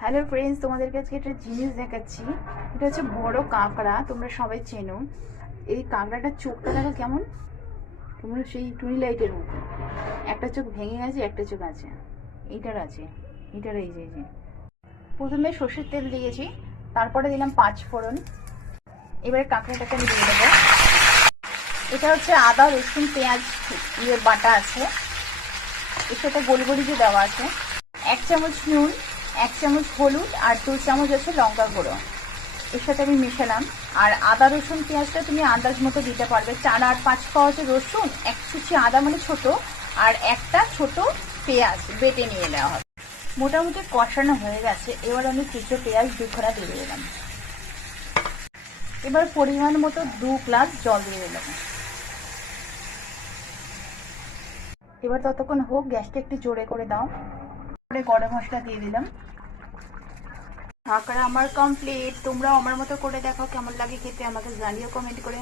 Hello friends, তোমাদের কাছে একটা জিনিস দেখাচ্ছি। এটা হচ্ছে বড় কাঁকড়া, তোমরা সবাই চেনো। এই কাঁকড়াটার চোখটা দেখো কেমন, তোমরা সেই টুনি লাইটের মতো। একটা চোখ ভেঙে গেছে, একটা চোখ আছে, এইটার আছে, এইটার এই যে প্রথমে সর্ষের তেল দিয়েছি, তারপরে দিলাম 5 ফোড়ন। এবারে কাঁকড়াটাকে আমি দিয়ে দেবো। এটা হচ্ছে আদা রসুন পেঁয়াজ বাটা আছে, এর সাথে গোলমরিচও দেওয়া আছে, 1 চামচ নুন, 1 চামচ হলুদ আর 2 চামচ আছে লঙ্কা গুঁড়ো। এর সাথে আমি মেশালাম। আর আদা রসুন পেঁয়াজটা তুমি আন্দাজ মতো দিতে পারবে। 4 আর 5 পাওয়া আছে রসুন, 1 কুচি আদা মানে ছোট, আর একটা ছোট পেঁয়াজ বেটে নিয়ে নেওয়া হবে। মোটামুটি কষানো হয়ে গেছে। এবার আমি কুচো পেঁয়াজ 2 খানা দিয়ে দিলাম। এবার পরিমাণ মতো 2 গ্লাস জল দিয়ে দিলাম। এবার ততক্ষণ হোক, গ্যাসটা একটু জোরে করে দাও। পরে গরম মশলা দিয়ে দিলাম। কাঁকড়া আমার কমপ্লিট। তোমরাও আমার মতো করে দেখো, কেমন লাগে খেতে আমাকে জানিও কমেন্ট করে।